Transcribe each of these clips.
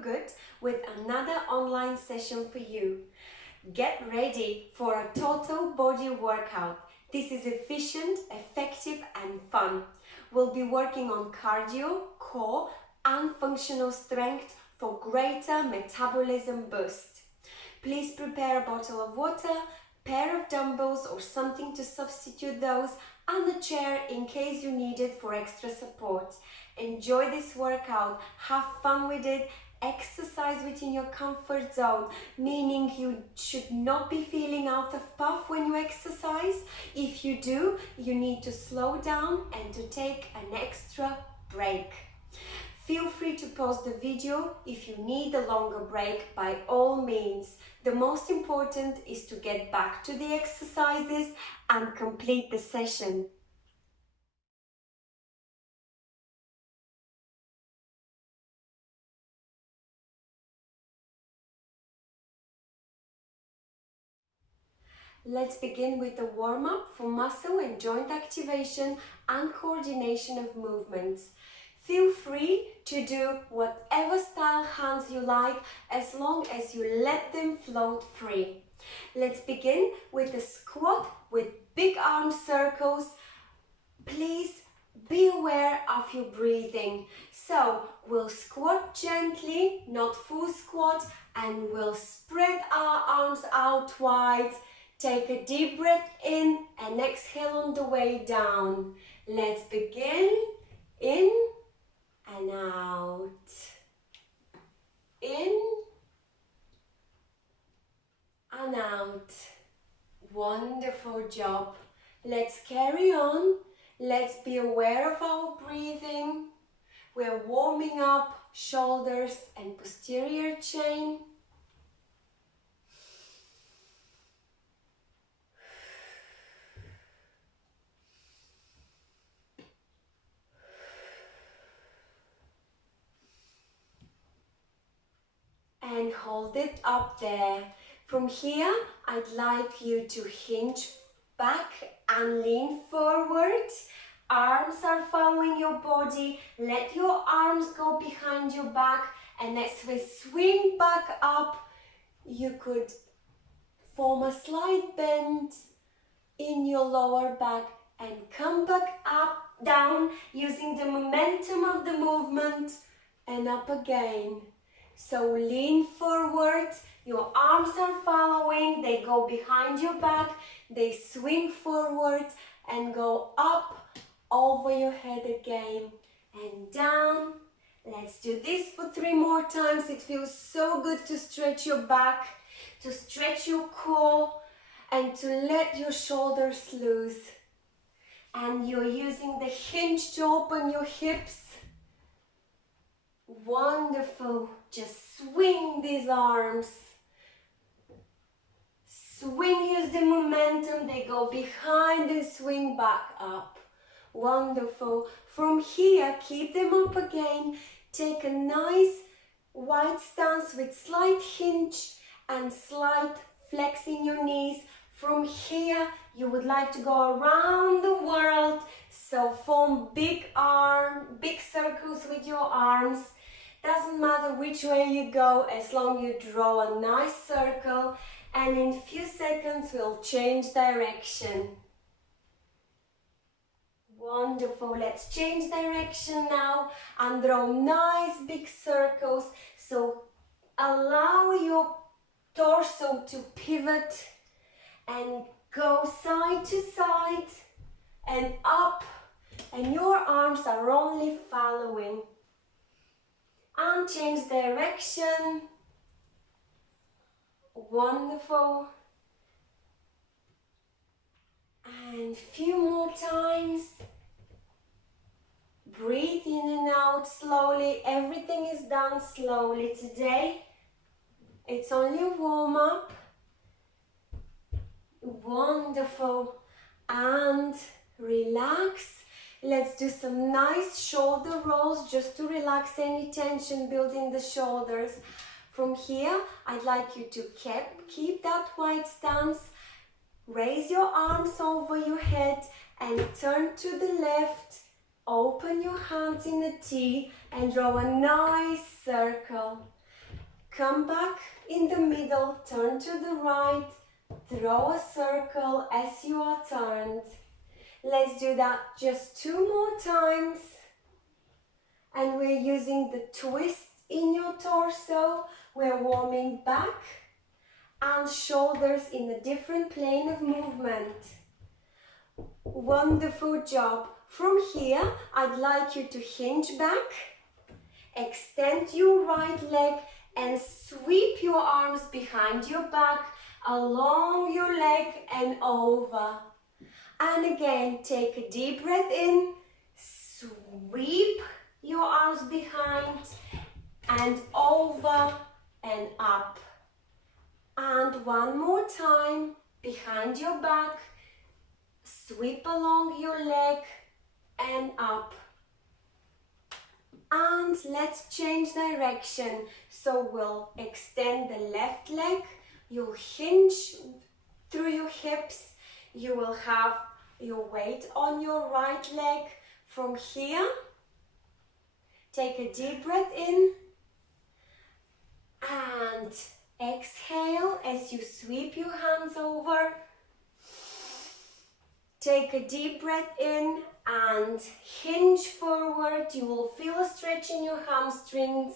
Good with another online session for you. Get ready for a total body workout. This is efficient, effective and fun. We'll be working on cardio, core and functional strength for greater metabolism boost. Please prepare a bottle of water, pair of dumbbells or something to substitute those, and a chair in case you need it for extra support. Enjoy this workout, have fun with it, exercise within your comfort zone, meaning you should not be feeling out of puff when you exercise. If you do, you need to slow down and to take an extra break. Feel free to pause the video if you need a longer break, by all means. The most important is to get back to the exercises and complete the session. Let's begin with a warm-up for muscle and joint activation and coordination of movements. Feel free to do whatever style hands you like as long as you let them float free. Let's begin with a squat with big arm circles. Please be aware of your breathing. So we'll squat gently, not full squat, and we'll spread our arms out wide. Take a deep breath in and exhale on the way down. Let's begin. In and out. In and out. Wonderful job. Let's carry on. Let's be aware of our breathing. We're warming up shoulders and posterior chain. And hold it up there. From here, I'd like you to hinge back and lean forward. Arms are following your body. Let your arms go behind your back, and as we swing back up, you could form a slight bend in your lower back and come back up, down, using the momentum of the movement, and up again. So lean forward, your arms are following, they go behind your back, they swing forward and go up, over your head again and down. Let's do this for 3 more times. It feels so good to stretch your back, to stretch your core and to let your shoulders loose. And you're using the hinge to open your hips. Wonderful. Just swing these arms. Swing, use the momentum. They go behind and swing back up. Wonderful. From here, keep them up again. Take a nice wide stance with slight hinge and slight flex in your knees. From here, you would like to go around the world. So form big circles with your arms. Doesn't matter which way you go, as long you draw a nice circle, and in a few seconds we'll change direction. Wonderful. Let's change direction now and draw nice big circles. So allow your torso to pivot and go side to side and up, and your arms are only following. And change direction. Wonderful. And few more times. Breathe in and out slowly. Everything is done slowly today. It's only a warm-up. Wonderful. And relax. Let's do some nice shoulder rolls just to relax any tension building the shoulders. From here, I'd like you to keep that wide stance. Raise your arms over your head and turn to the left. Open your hands in a T and draw a nice circle. Come back in the middle, turn to the right, draw a circle as you are turned. Let's do that just 2 more times. And we're using the twist in your torso. We're warming back and shoulders in a different plane of movement. Wonderful job. From here, I'd like you to hinge back, extend your right leg and sweep your arms behind your back, along your leg and over. And again, take a deep breath in, sweep your arms behind and over and up. And one more time, behind your back, sweep along your leg and up. And let's change direction. So we'll extend the left leg, you'll hinge through your hips, you will have your weight on your right leg. From here, take a deep breath in and exhale as you sweep your hands over. Take a deep breath in and hinge forward. You will feel a stretch in your hamstrings.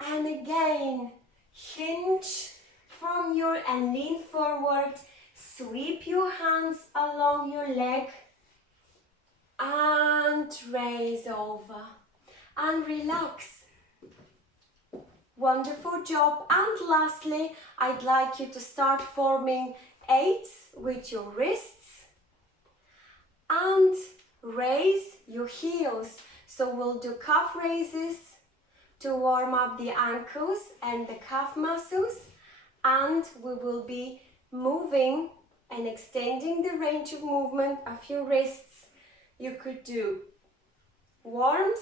And again, hinge from your and lean forward. Sweep your hands along your leg and raise over and relax. Wonderful job. And lastly, I'd like you to start forming 8s with your wrists and raise your heels. So we'll do calf raises to warm up the ankles and the calf muscles, and we will be moving and extending the range of movement of your wrists. You could do worms,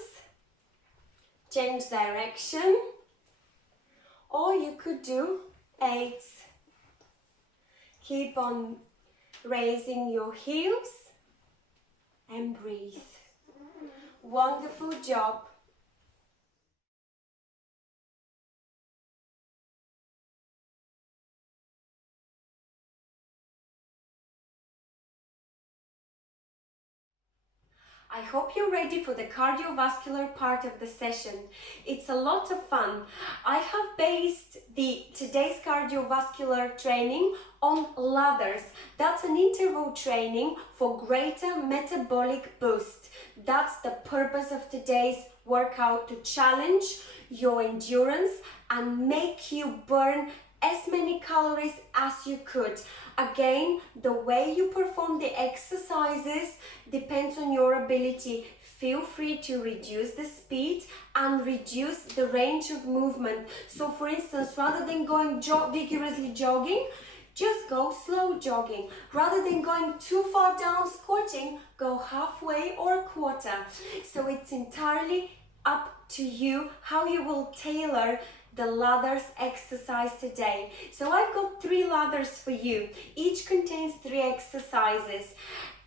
change direction, or you could do 8s. Keep on raising your heels and breathe. Wonderful job. I hope you're ready for the cardiovascular part of the session. It's a lot of fun. I have based today's cardiovascular training on ladders. That's an interval training for greater metabolic boost. That's the purpose of today's workout, to challenge your endurance and make you burn as many calories as you could. Again, the way you perform the exercises depends on your ability. Feel free to reduce the speed and reduce the range of movement. So for instance, rather than going vigorously jogging, just go slow jogging. Rather than going too far down squatting, go halfway or a quarter. So it's entirely up to you how you will tailor the ladders exercise today. So I've got 3 ladders for you. Each contains 3 exercises.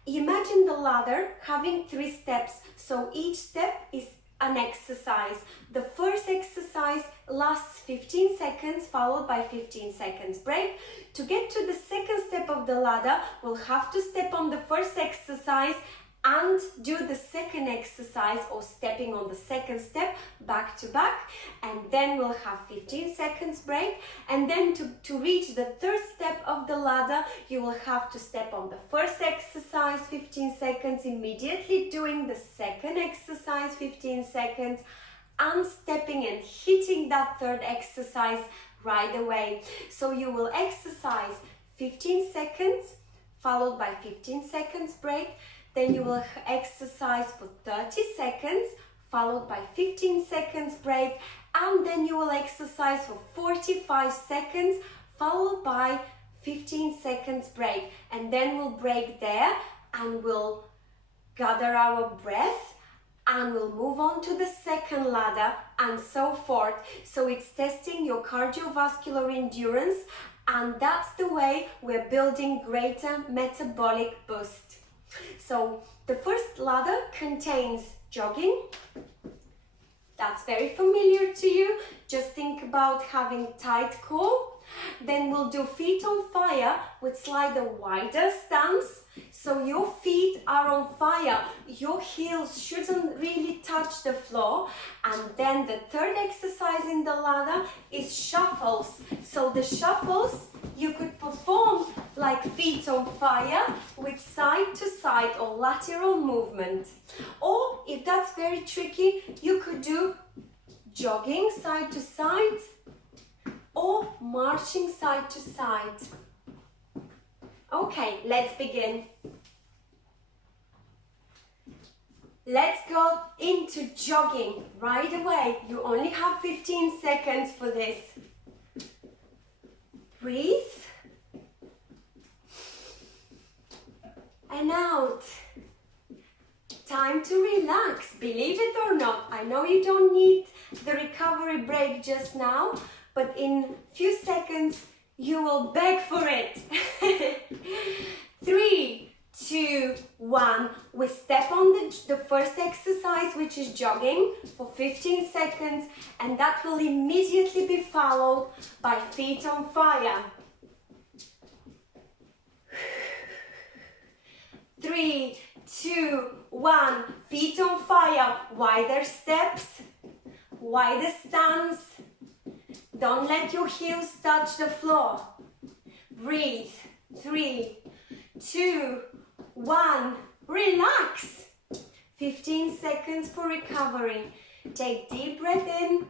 Imagine the ladder having 3 steps. So each step is an exercise. The first exercise lasts 15 seconds, followed by 15 seconds break. To get to the second step of the ladder, we'll have to step on the first exercise and do the second exercise, or stepping on the second step back to back, and then we'll have 15 seconds break. And then to reach the third step of the ladder, you will have to step on the first exercise 15 seconds, immediately doing the second exercise 15 seconds, and stepping and hitting that third exercise right away. So you will exercise 15 seconds followed by 15 seconds break. Then you will exercise for 30 seconds, followed by 15 seconds break, and then you will exercise for 45 seconds, followed by 15 seconds break. And then we'll break there and we'll gather our breath and we'll move on to the second ladder and so forth. So it's testing your cardiovascular endurance, and that's the way we're building greater metabolic boost. So the first ladder contains jogging, That's very familiar to you. Just think about having tight core. Then we'll do feet on fire with slightly wider stance. So your feet are on fire. Your heels shouldn't really touch the floor. And then the third exercise in the ladder is shuffles. So the shuffles you could perform like feet on fire with side to side or lateral movement. Or if that's very tricky, you could do jogging side to side or marching side to side. Okay, let's begin. Let's go into jogging right away. You only have 15 seconds for this. Breathe. And out. Time to relax, believe it or not. I know you don't need the recovery break just now, but in few seconds you will beg for it. 3, 2, 1. We step on the first exercise, which is jogging, for 15 seconds, and that will immediately be followed by feet on fire. 3, 2, 1. Feet on fire. Wider steps, wider stance. Don't let your heels touch the floor. Breathe. 3, 2, 1. Relax. 15 seconds for recovery. Take deep breath in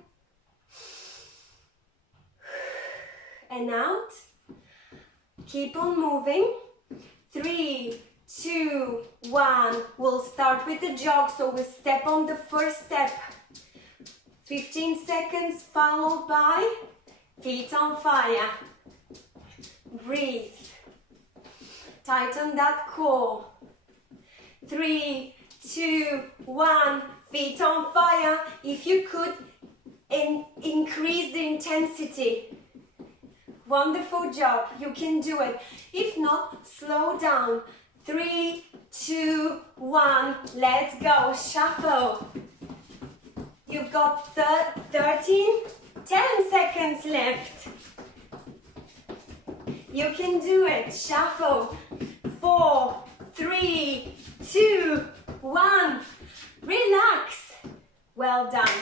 and out. Keep on moving. 3, 2, 1. We'll start with the jog, so we step on the first step. 15 seconds followed by feet on fire. Breathe. Tighten that core. 3, 2, 1. Feet on fire. If you could, increase the intensity. Wonderful job. You can do it. If not, slow down. 3, 2, 1. Let's go. Shuffle. You've got 10 seconds left. You can do it. Shuffle. 4, 3, 2, 1. Relax. Well done.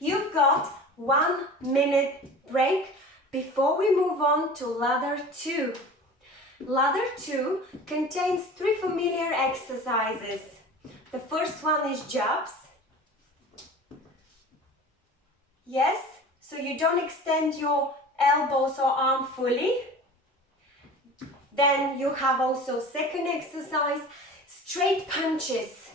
You've got 1 minute break before we move on to ladder 2. Ladder 2 contains 3 familiar exercises. The first one is jabs. Yes, so you don't extend your elbows or arm fully. Then you have also second exercise, straight punches.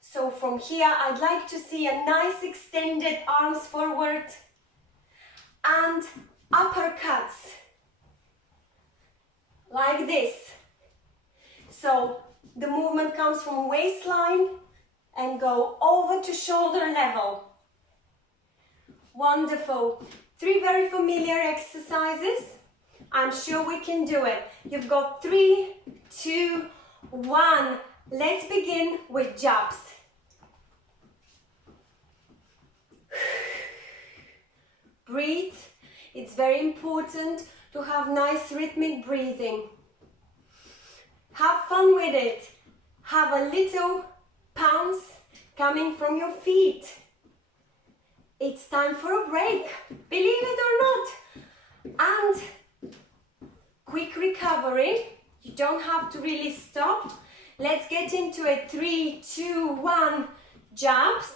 So from here, I'd like to see a nice extended arms forward and uppercuts. Like this. So the movement comes from waistline and go over to shoulder level. Wonderful. 3 very familiar exercises. I'm sure we can do it. You've got 3, 2, 1. Let's begin with jabs. Breathe. It's very important to have nice rhythmic breathing. Have fun with it. Have a little pounce coming from your feet. It's time for a break, believe it or not. And quick recovery. You don't have to really stop. Let's get into it. 3, 2, 1. Jabs.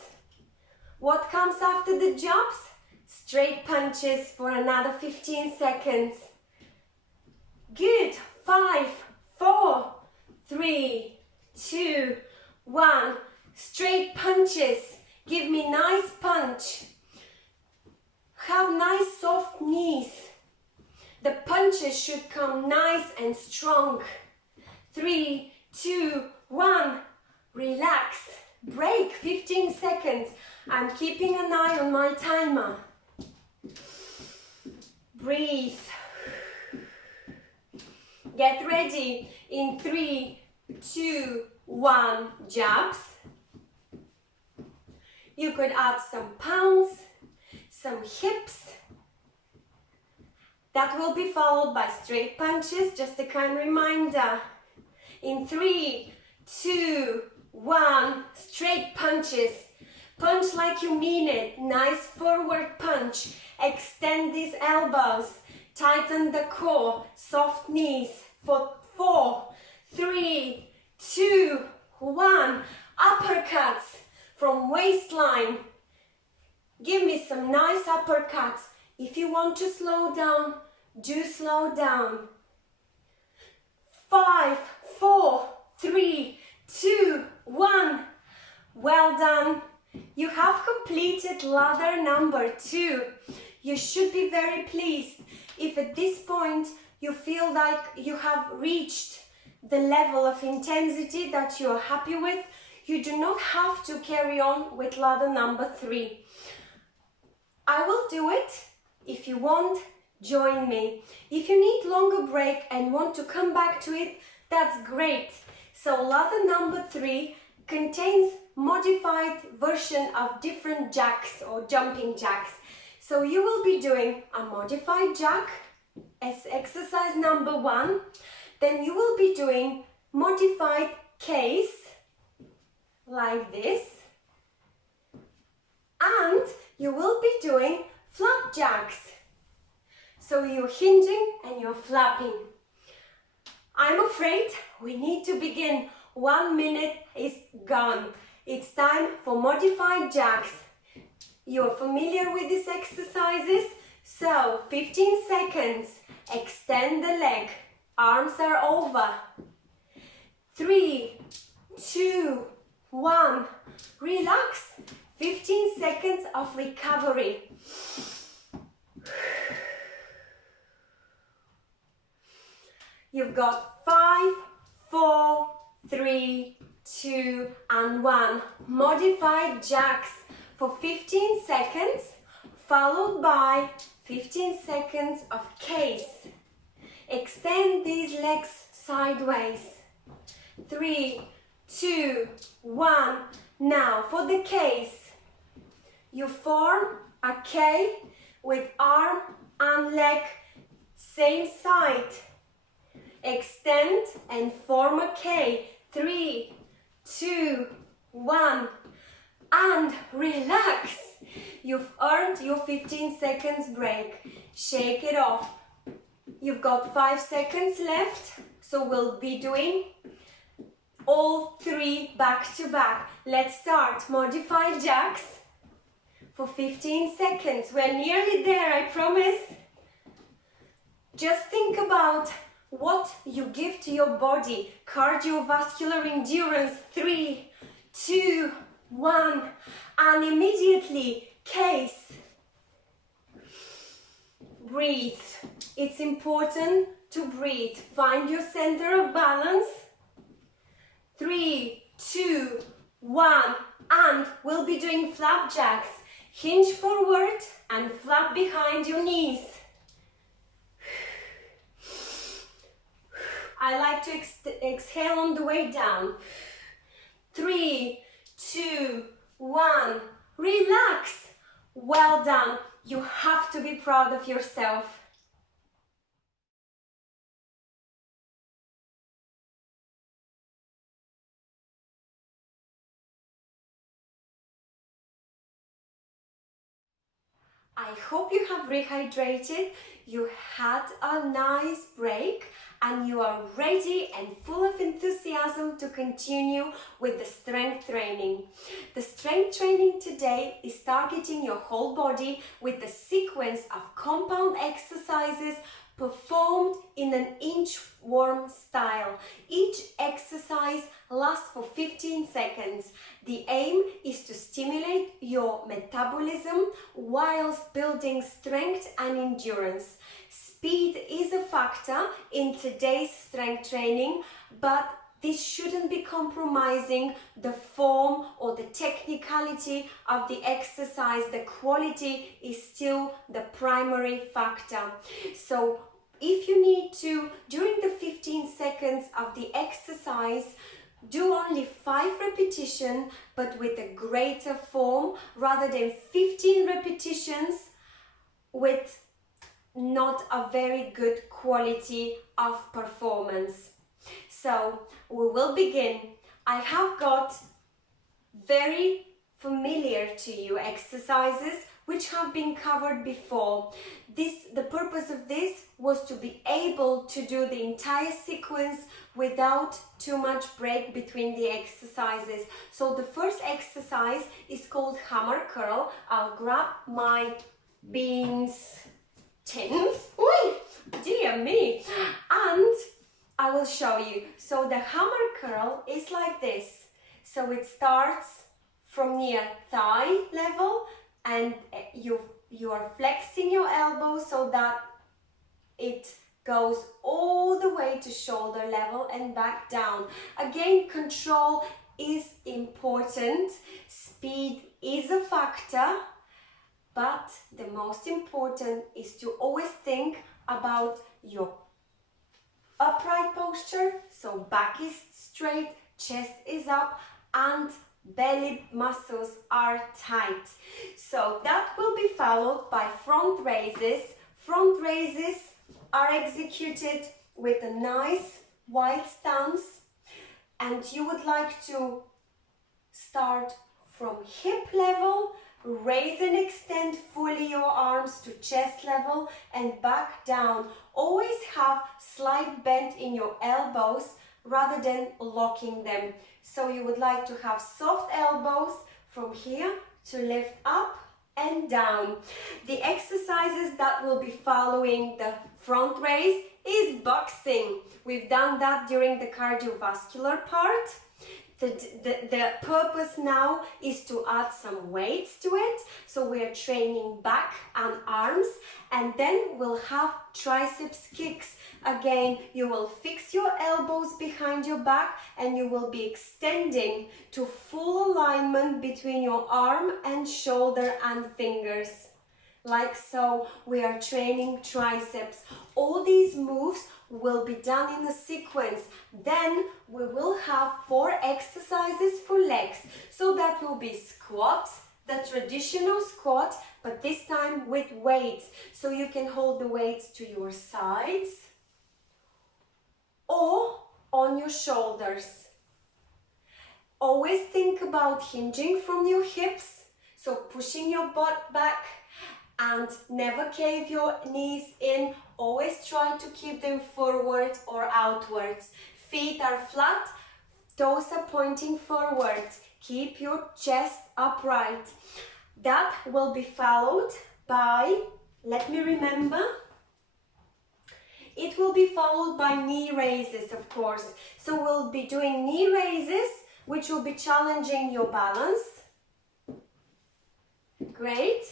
What comes after the jabs? Straight punches for another 15 seconds. Good. 5, 4, 3, 2, 1. Straight punches. Give me nice punch. Have nice soft knees. The punches should come nice and strong. 3, 2, 1. Relax. Break. 15 seconds. I'm keeping an eye on my timer. Breathe. Get ready. In 3, 2, 1. Jabs. You could add some pounds, some hips. That will be followed by straight punches, just a kind reminder. In 3, 2, 1, straight punches. Punch like you mean it. Nice forward punch. Extend these elbows. Tighten the core. Soft knees. For 4, 3, 2, 1. Uppercuts from waistline. Give me some nice uppercuts. If you want to slow down, do slow down. 5, 4, 3, 2, 1. Well done. You have completed ladder number 2. You should be very pleased if at this point you feel like you have reached the level of intensity that you are happy with. You do not have to carry on with ladder number 3. I will do it. If you want, join me. If you need longer break and want to come back to it, that's great. So ladder number 3 contains modified version of different jacks or jumping jacks. So you will be doing a modified jack as exercise number 1. Then you will be doing modified case like this. And you will be doing flap jacks. So you're hinging and you're flapping. I'm afraid we need to begin. 1 minute is gone. It's time for modified jacks. You're familiar with these exercises? So 15 seconds. Extend the leg. Arms are over. 3, 2, 1. Relax. 15 seconds of recovery. You've got 5, 4, 3, 2, and 1. Modified jacks for 15 seconds, followed by 15 seconds of case. Extend these legs sideways. 3, 2, 1. Now for the case, you form a K with arm and leg same side. Extend and form a K. 3, 2, 1. And relax. You've earned your 15 seconds break. Shake it off. You've got 5 seconds left, so we'll be doing all 3 back to back. Let's start. Modified jacks for 15 seconds. We're nearly there, I promise. Just think about what you give to your body. Cardiovascular endurance. 3, 2, 1. And immediately, case. Breathe. It's important to breathe. Find your center of balance. 3, 2, 1. And we'll be doing flap jacks. Hinge forward and flap behind your knees. I like to exhale on the way down. 3, 2, 1. Relax. Well done. You have to be proud of yourself. I hope you have rehydrated, you had a nice break, and you are ready and full of enthusiasm to continue with the strength training. The strength training today is targeting your whole body with a sequence of compound exercises performed in an inchworm style. Each exercise lasts for 15 seconds. The aim is to stimulate your metabolism whilst building strength and endurance. Speed is a factor in today's strength training, but this shouldn't be compromising the form or the technicality of the exercise. The quality is still the primary factor. So if you need to, during the 15 seconds of the exercise, do only 5 repetitions, but with a greater form, rather than 15 repetitions with not a very good quality of performance. So we will begin. I have got very familiar to you exercises which have been covered before. The purpose of this was to be able to do the entire sequence without too much break between the exercises. So the first exercise is called hammer curl. I'll grab my beans tins. Oi, dear me. And I will show you. So the hammer curl is like this. So it starts from near thigh level, and you are flexing your elbow so that it goes all the way to shoulder level and back down. Again, control is important, speed is a factor, but the most important is to always think about your upright posture, so back is straight, chest is up, and belly muscles are tight. So that will be followed by front raises. Front raises are executed with a nice wide stance, and you would like to start from hip level, raise and extend fully your arms to chest level and back down. Always have slight bend in your elbows rather than locking them. So you would like to have soft elbows from here to lift up and down. The exercises that will be following the front raise is boxing. We've done that during the cardiovascular part. The purpose now is to add some weights to it. So we are training back and arms, and then we'll have triceps kicks. Again, you will fix your elbows behind your back and you will be extending to full alignment between your arm and shoulder and fingers. Like so, we are training triceps. All these moves will be done in a sequence. Then we will have 4 exercises for legs. So that will be squat, the traditional squat, but this time with weights. So you can hold the weights to your sides or on your shoulders. Always think about hinging from your hips, so pushing your butt back, and never cave your knees in. Always try to keep them forward or outwards. Feet are flat, toes are pointing forward. Keep your chest upright. That will be followed by, let me remember, it will be followed by knee raises, of course. So we'll be doing knee raises, which will be challenging your balance. Great.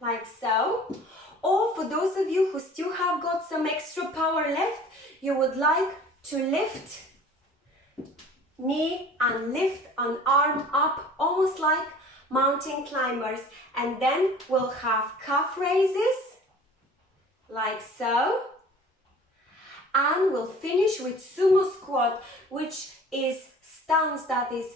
Like so. Or for those of you who still have got some extra power left, you would like to lift knee and lift an arm up, almost like mountain climbers. And then we'll have calf raises, like so. And we'll finish with sumo squat, which is stance that is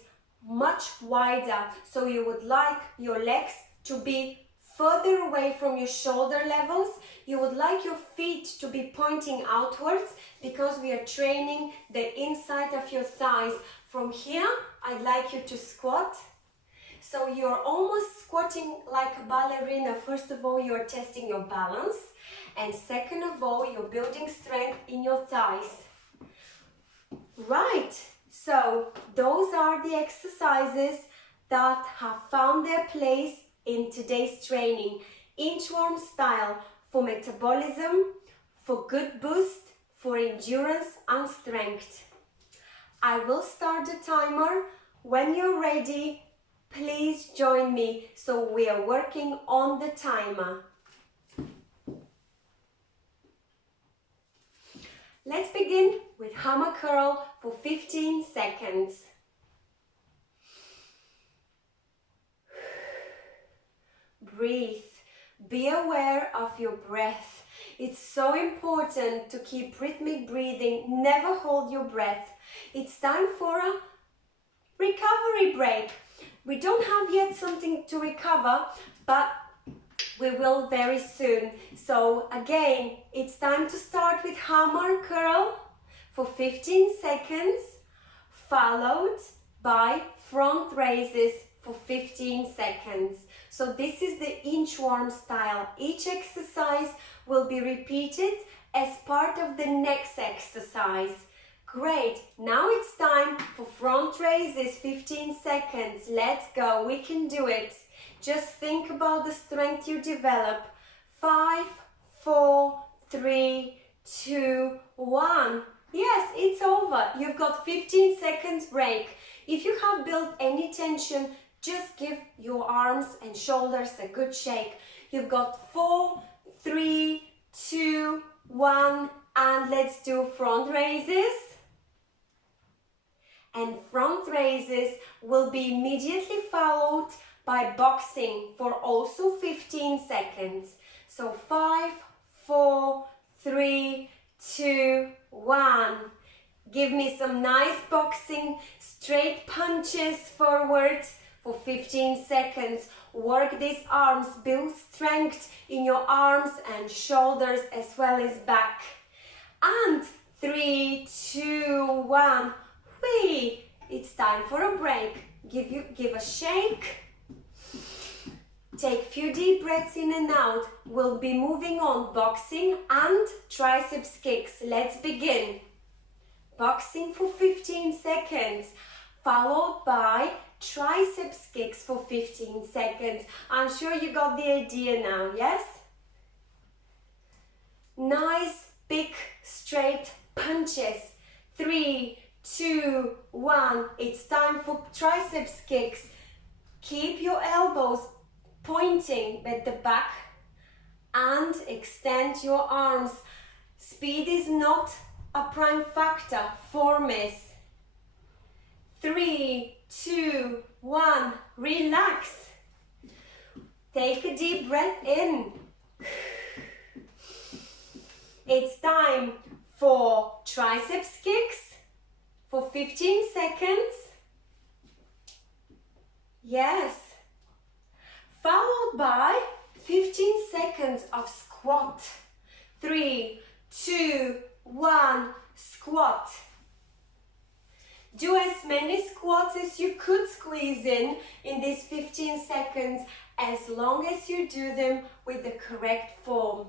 much wider. So you would like your legs to be further away from your shoulder levels. You would like your feet to be pointing outwards because we are training the inside of your thighs. From here, I'd like you to squat. So you're almost squatting like a ballerina. First of all, you're testing your balance. And second of all, you're building strength in your thighs. Right, so those are the exercises that have found their place in today's training. Inchworm style for metabolism, for good boost, for endurance and strength. I will start the timer. When you're ready, please join me. So we are working on the timer. Let's begin with hammer curl for 15 seconds. Breathe. Be aware of your breath. It's so important to keep rhythmic breathing, never hold your breath. It's time for a recovery break. We don't have yet something to recover, but we will very soon. So again, it's time to start with hammer curl for 15 seconds, followed by front raises for 15 seconds. So this is the inchworm style. Each exercise will be repeated as part of the next exercise. Great, now it's time for front raises, 15 seconds. Let's go, we can do it. Just think about the strength you develop. 5, 4, 3, 2, 1. Yes, it's over. You've got 15 seconds break. If you have built any tension, just give your arms and shoulders a good shake. You've got 4, 3, 2, 1, and let's do front raises. And front raises will be immediately followed by boxing for also 15 seconds. So 5, 4, 3, 2, 1. Give me some nice boxing, straight punches forward for 15 seconds. Work these arms, build strength in your arms and shoulders as well as back. And 3, 2, 1. Whee! It's time for a break. Give a shake. Take a few deep breaths in and out. We'll be moving on boxing and triceps kicks. Let's begin. Boxing for 15 seconds, followed by triceps kicks for 15 seconds. I'm sure you got the idea now, yes? Nice, big, straight punches. 3, 2, 1. It's time for triceps kicks. Keep your elbows pointing at the back and extend your arms. Speed is not a prime factor for miss. 3, 2, 1. Relax. Take a deep breath in. It's time for triceps kicks for 15 seconds. Yes. Followed by 15 seconds of squat. 3, 2, 1, squat. Do as many squats as you could squeeze in these 15 seconds, as long as you do them with the correct form.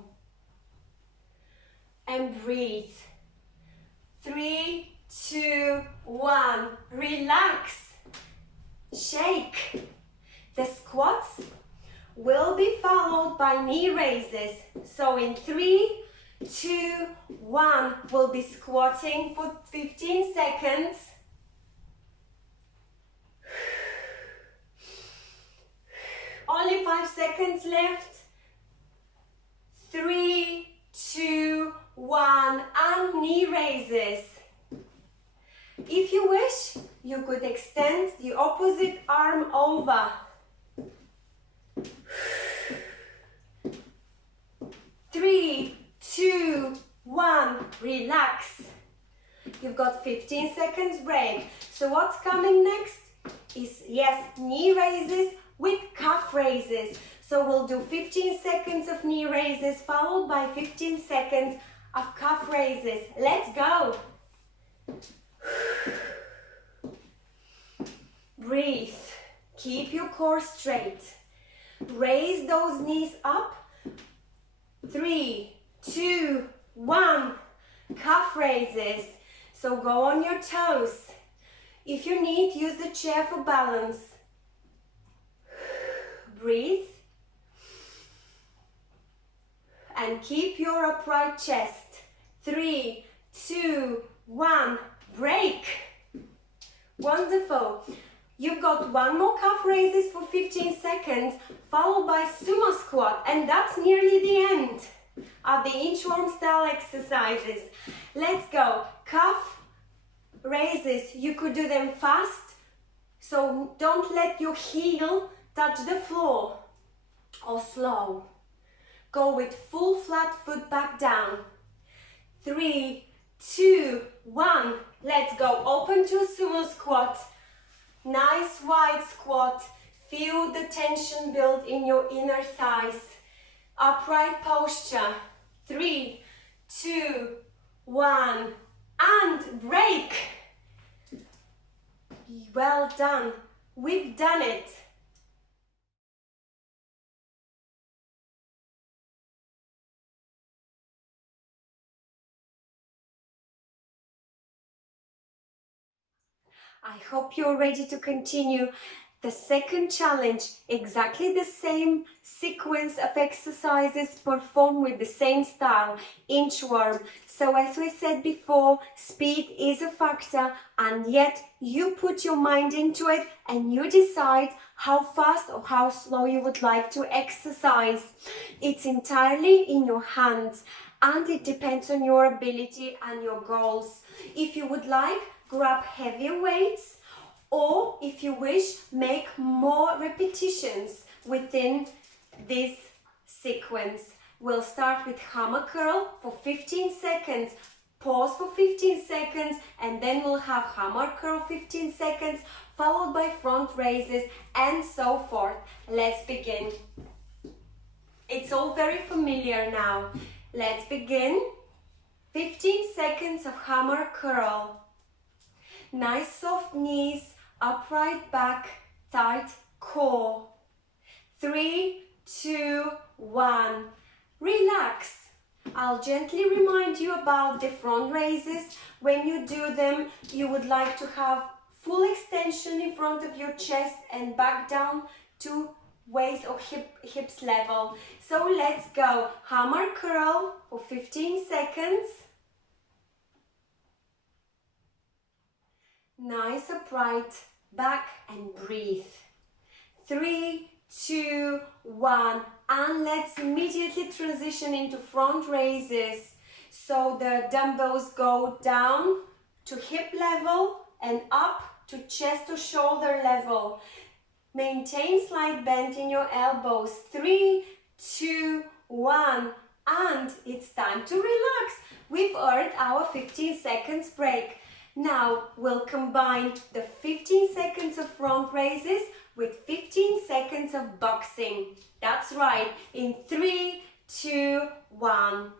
And breathe. 3, 2, 1, relax. Shake. The squats will be followed by knee raises. So in 3, 2, 1, we'll be squatting for 15 seconds. Only 5 seconds left. 3, 2, 1, and knee raises. If you wish, you could extend the opposite arm over. 3, 2, 1, relax. You've got 15 seconds break. So what's coming next is, yes, knee raises with calf raises. So we'll do 15 seconds of knee raises followed by 15 seconds of calf raises. Let's go. Breathe. Keep your core straight. Raise those knees up. 3, 2, 1. Calf raises. So go on your toes. If you need, use the chair for balance. Breathe. And keep your upright chest. 3, 2, 1. Break. Wonderful. You've got one more calf raises for 15 seconds, followed by sumo squat, and that's nearly the end of the inchworm style exercises. Let's go. Calf raises, you could do them fast, so don't let your heel touch the floor, or slow. Go with full flat foot back down. 3, 2, 1. Let's go. Open to a sumo squat. Nice wide squat. Feel the tension build in your inner thighs. Upright posture. 3, 2, 1. And break. Well done. We've done it. I hope you're ready to continue the second challenge. Exactly the same sequence of exercises performed with the same style, inchworm. So as we said before, speed is a factor, and yet you put your mind into it and you decide how fast or how slow you would like to exercise. It's entirely in your hands and it depends on your ability and your goals. If you would like, grab heavier weights, or if you wish, make more repetitions within this sequence. We'll start with hammer curl for 15 seconds, pause for 15 seconds, and then we'll have hammer curl 15 seconds, followed by front raises, and so forth. Let's begin. It's all very familiar now. Let's begin. 15 seconds of hammer curl. Nice soft knees, upright back, tight core. 3, 2, 1. Relax. I'll gently remind you about the front raises. When you do them, you would like to have full extension in front of your chest and back down to waist or hips level. So let's go. Hammer curl for 15 seconds. Nice upright back and breathe. 3, 2, 1, and let's immediately transition into front raises. So the dumbbells go down to hip level and up to chest or shoulder level. Maintain slight bend in your elbows. 3, 2, 1, and it's time to relax. We've earned our 15 seconds break. Now we'll combine the 15 seconds of front raises with 15 seconds of boxing. That's right, in 3, 2, 1.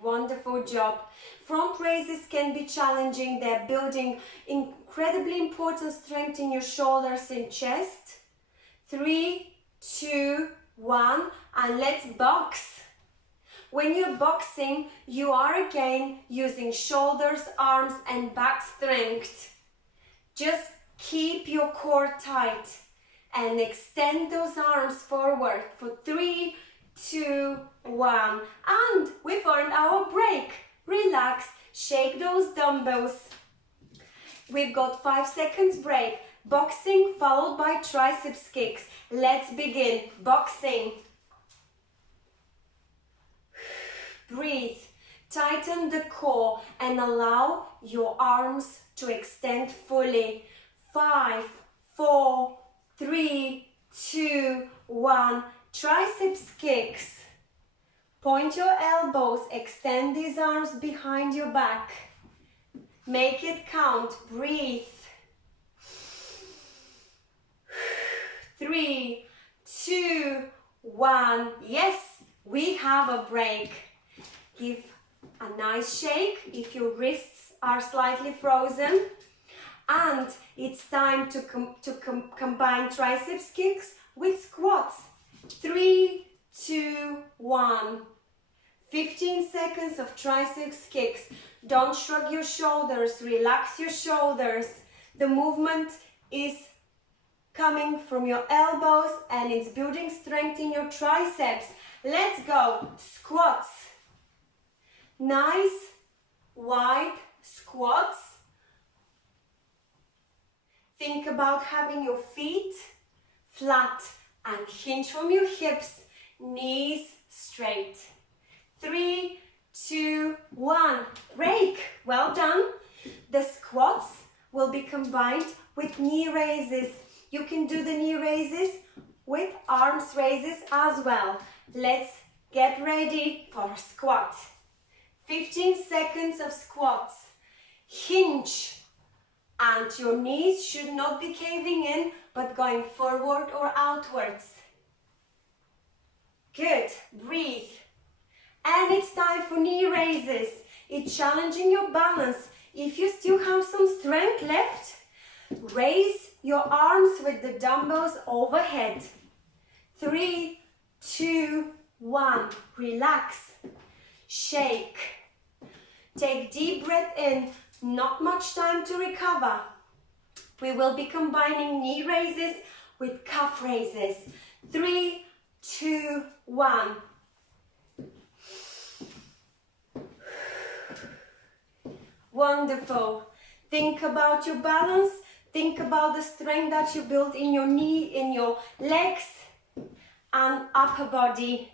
Wonderful job. Front raises can be challenging. They're building incredibly important strength in your shoulders and chest. 3, 2, 1, and let's box. When you're boxing, you are again using shoulders, arms, and back strength. Just keep your core tight and extend those arms forward for 3, 2, 1. And we've earned our break. Relax, shake those dumbbells. We've got 5 seconds break. Boxing followed by triceps kicks. Let's begin. Boxing. Breathe, tighten the core and allow your arms to extend fully. 5, 4, 3, 2, 1. Triceps kicks. Point your elbows, extend these arms behind your back. Make it count. Breathe. 3, 2, 1. Yes, we have a break. Give a nice shake if your wrists are slightly frozen. And it's time to combine triceps kicks with squats. 3, 2, 1. 15 seconds of triceps kicks. Don't shrug your shoulders, relax your shoulders. The movement is coming from your elbows and it's building strength in your triceps. Let's go. Squats. Nice wide squats. Think about having your feet flat and hinge from your hips, knees straight. 3, 2, 1. Break. Well done. The squats will be combined with knee raises. You can do the knee raises with arms raises as well. Let's get ready for squat. 15 seconds of squats. Hinge. And your knees should not be caving in, but going forward or outwards. Good. Breathe. And it's time for knee raises. It's challenging your balance. If you still have some strength left, raise your arms with the dumbbells overhead. 3, 2, 1. Relax. Shake. Take deep breath in. Not much time to recover. We will be combining knee raises with calf raises. 3, 2, 1. Wonderful. Think about your balance. Think about the strength that you built in your knee, in your legs and upper body.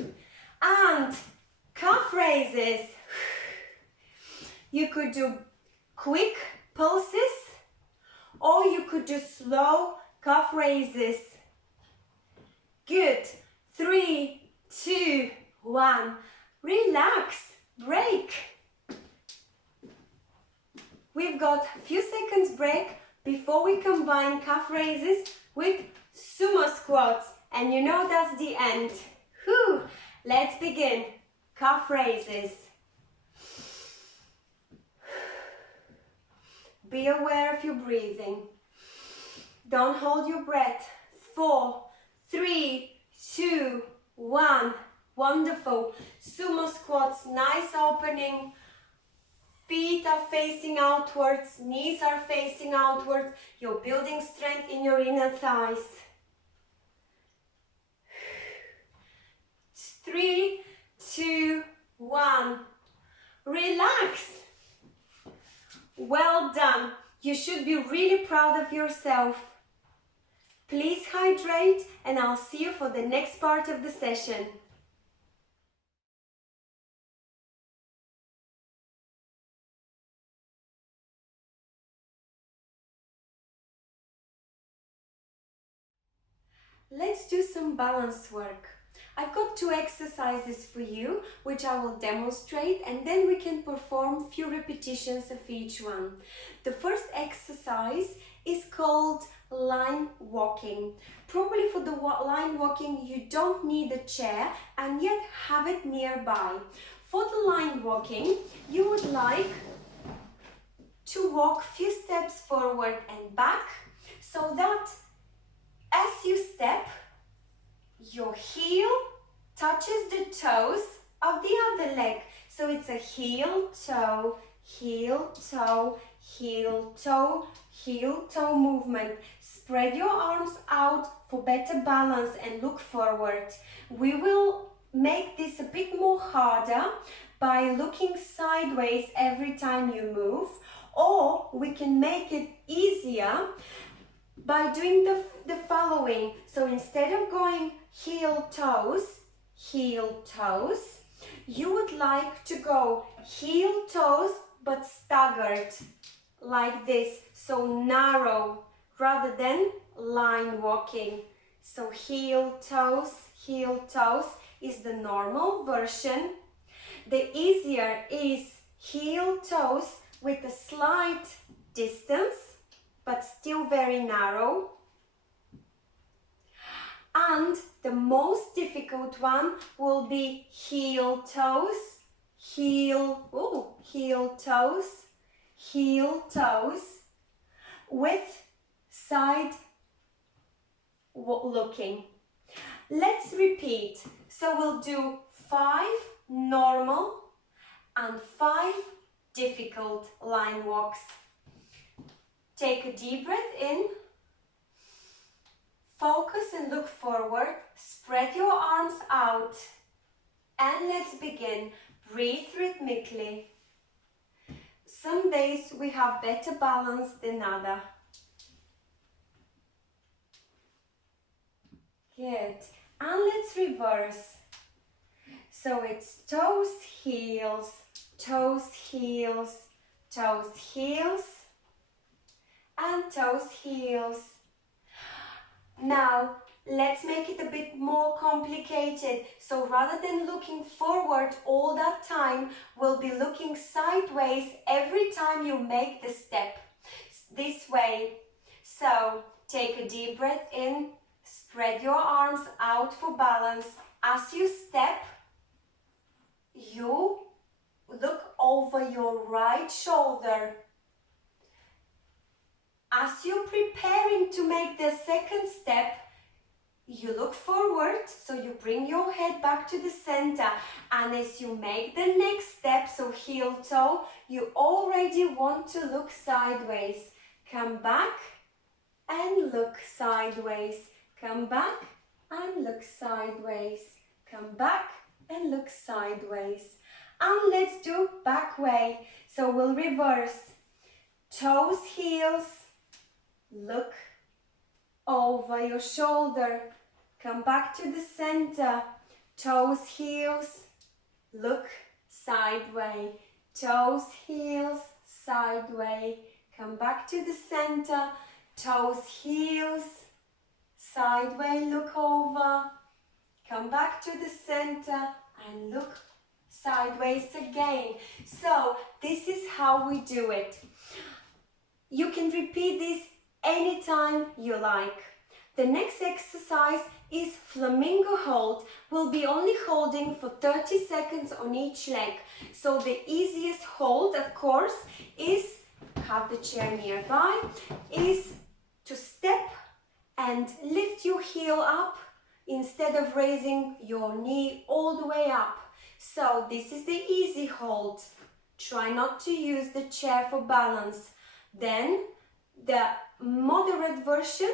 And calf raises. You could do quick pulses or you could do slow calf raises. Good. 3, 2, 1. Relax. Break. We've got a few seconds break before we combine calf raises with sumo squats. And you know that's the end. Whew. Let's begin. Calf raises. Be aware of your breathing. Don't hold your breath. 4, 3, 2, 1. Wonderful. Sumo squats, nice opening. Feet are facing outwards, knees are facing outwards. You're building strength in your inner thighs. 3, 2, 1. Relax. Well done. You should be really proud of yourself. Please hydrate and I'll see you for the next part of the session. Let's do some balance work. I've got 2 exercises for you, which I will demonstrate, and then we can perform few repetitions of each one. The first exercise is called line walking. Probably for the line walking, you don't need a chair and yet have it nearby. For the line walking, you would like to walk a few steps forward and back so that as you step, your heel touches the toes of the other leg. So it's a heel, toe, heel, toe, heel, toe, heel, toe movement. Spread your arms out for better balance and look forward. We will make this a bit more harder by looking sideways every time you move, or we can make it easier by doing the following. So instead of going heel toes, you would like to go heel toes but staggered like this, so narrow rather than line walking. So heel toes is the normal version. The easier is heel toes with a slight distance but still very narrow. And the most difficult one will be heel toes, heel toes with side looking. Let's repeat. So we'll do 5 normal and 5 difficult line walks. Take a deep breath in. Focus and look forward. Spread your arms out. And let's begin. Breathe rhythmically. Some days we have better balance than other. Good. And let's reverse. So it's toes, heels, toes, heels, toes, heels, and toes, heels. Now let's make it a bit more complicated. So rather than looking forward all that time, we'll be looking sideways every time you make the step. This way. So take a deep breath in, spread your arms out for balance. As you step, you look over your right shoulder. As you're preparing to make the second step, you look forward, so you bring your head back to the center, and as you make the next step, so heel toe, you already want to look sideways. Come back and look sideways. Come back and look sideways. Come back and look sideways. And let's do back way. So we'll reverse. Toes, heels, look over your shoulder. Come back to the center. Toes, heels, look sideways. Toes, heels, sideways. Come back to the center. Toes, heels, sideways, look over. Come back to the center and look sideways again. So this is how we do it. You can repeat this anytime you like. The next exercise is flamingo hold. We'll be only holding for 30 seconds on each leg. So the easiest hold, of course, is, have the chair nearby, is to step and lift your heel up instead of raising your knee all the way up. So this is the easy hold. Try not to use the chair for balance. Then the moderate version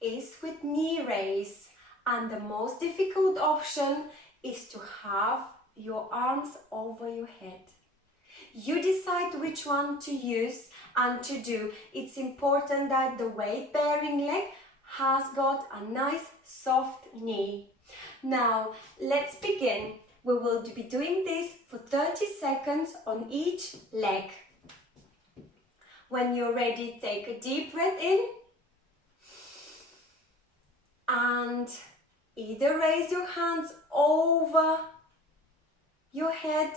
is with knee raise, and the most difficult option is to have your arms over your head. You decide which one to use and to do. It's important that the weight-bearing leg has got a nice soft knee. Now let's begin. We will be doing this for 30 seconds on each leg. When you're ready, take a deep breath in and either raise your hands over your head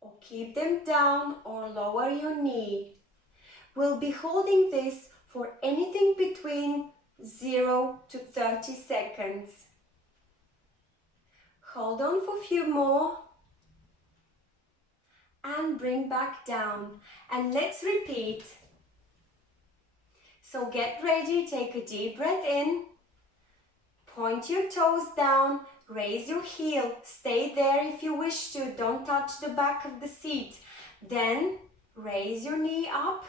or keep them down or lower your knee. We'll be holding this for anything between 0 to 30 seconds. Hold on for a few more and bring back down, and let's repeat. So get ready, take a deep breath in, point your toes down, raise your heel, stay there if you wish to, don't touch the back of the seat. Then raise your knee up,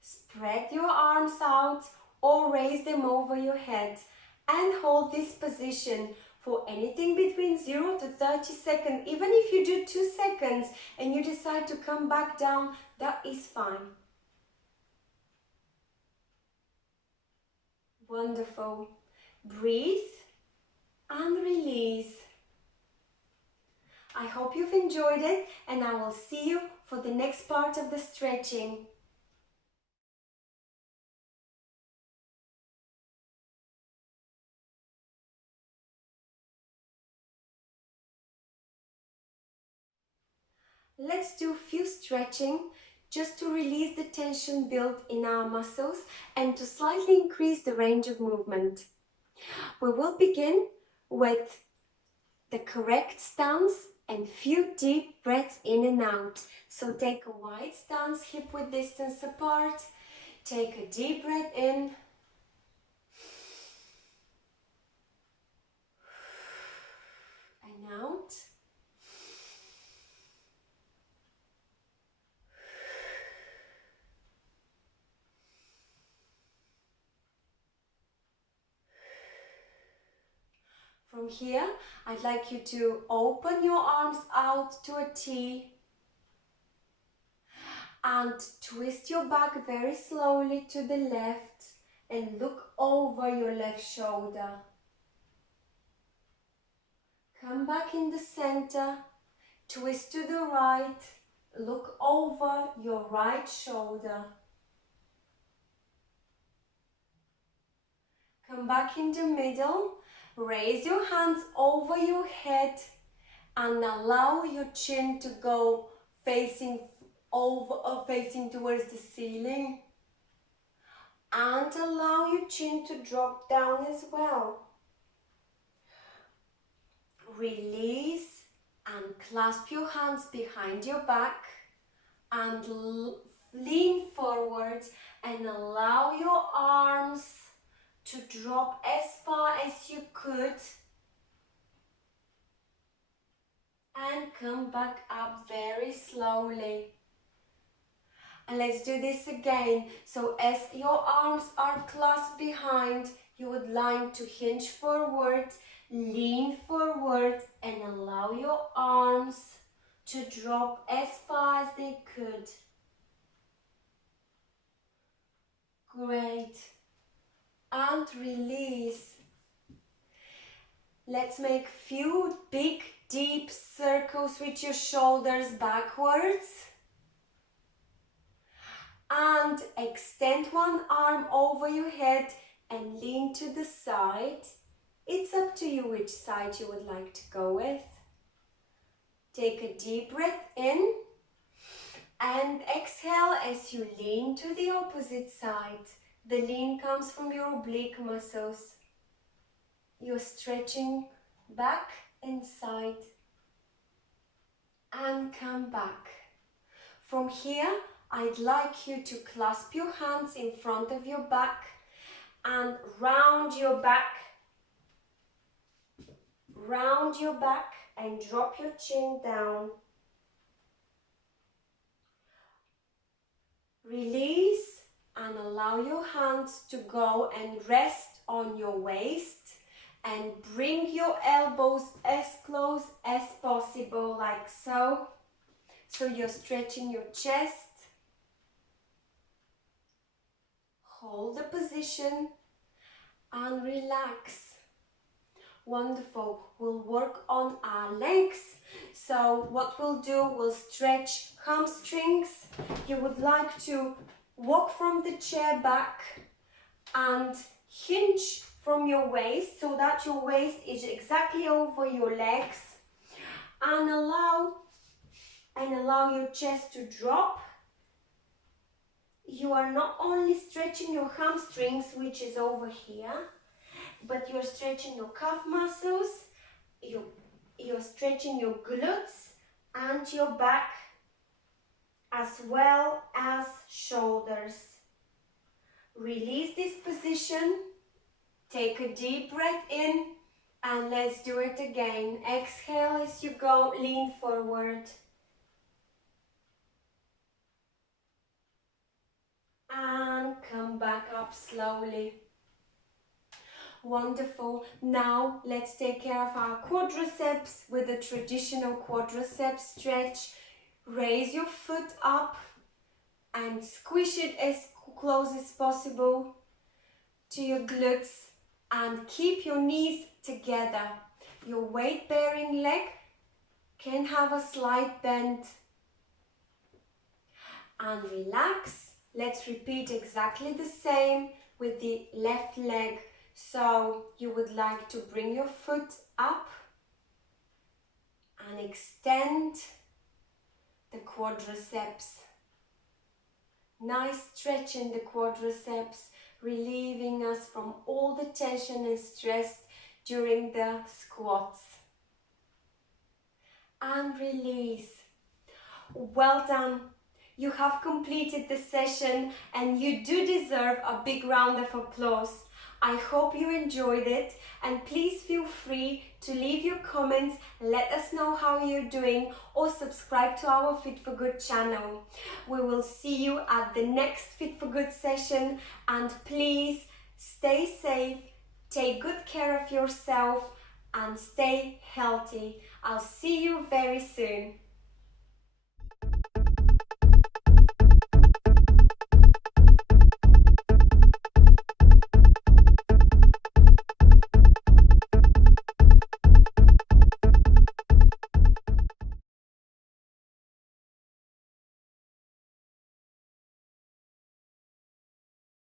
spread your arms out or raise them over your head and hold this position for anything between 0 to 30 seconds. Even if you do 2 seconds and you decide to come back down, that is fine. Wonderful. Breathe and release. I hope you've enjoyed it, and I will see you for the next part of the stretching. Let's do a few stretching just to release the tension built in our muscles and to slightly increase the range of movement. We will begin with the correct stance and few deep breaths in and out. So take a wide stance, hip width distance apart. Take a deep breath in. And out. From here, I'd like you to open your arms out to a T and twist your back very slowly to the left and look over your left shoulder. Come back in the center, twist to the right, look over your right shoulder. Come back in the middle, raise your hands over your head and allow your chin to go facing towards the ceiling. And allow your chin to drop down as well. Release and clasp your hands behind your back and lean forward and allow your arms to drop as far as you could and come back up very slowly. And let's do this again. So as your arms are clasped behind, you would like to hinge forward, lean forward and allow your arms to drop as far as they could. Great. And release. Let's make few big deep circles with your shoulders backwards. And extend one arm over your head and lean to the side. It's up to you which side you would like to go with. Take a deep breath in and exhale as you lean to the opposite side. The lean comes from your oblique muscles. You're stretching back and side and come back. From here, I'd like you to clasp your hands in front of your back and round your back and drop your chin down. Release and allow your hands to go and rest on your waist and bring your elbows as close as possible, like so. So you're stretching your chest. Hold the position and relax. Wonderful. We'll work on our legs. So what we'll do, we'll stretch hamstrings. You would like to walk from the chair back and hinge from your waist so that your waist is exactly over your legs, and allow your chest to drop. You are not only stretching your hamstrings, which is over here, but you're stretching your calf muscles, you're stretching your glutes and your back, as well as shoulders. Release this position, take a deep breath in, and let's do it again. Exhale as you go, lean forward. And come back up slowly. Wonderful. Now let's take care of our quadriceps with a traditional quadricep stretch. Raise your foot up and squish it as close as possible to your glutes and keep your knees together. Your weight-bearing leg can have a slight bend. And relax. Let's repeat exactly the same with the left leg. So you would like to bring your foot up and extend the quadriceps. Nice stretch in the quadriceps, relieving us from all the tension and stress during the squats. And release. Well done. You have completed the session and you do deserve a big round of applause. I hope you enjoyed it, and please feel free to leave your comments, let us know how you're doing, or subscribe to our Fit for Good channel. We will see you at the next Fit for Good session, and please stay safe, take good care of yourself and stay healthy. I'll see you very soon.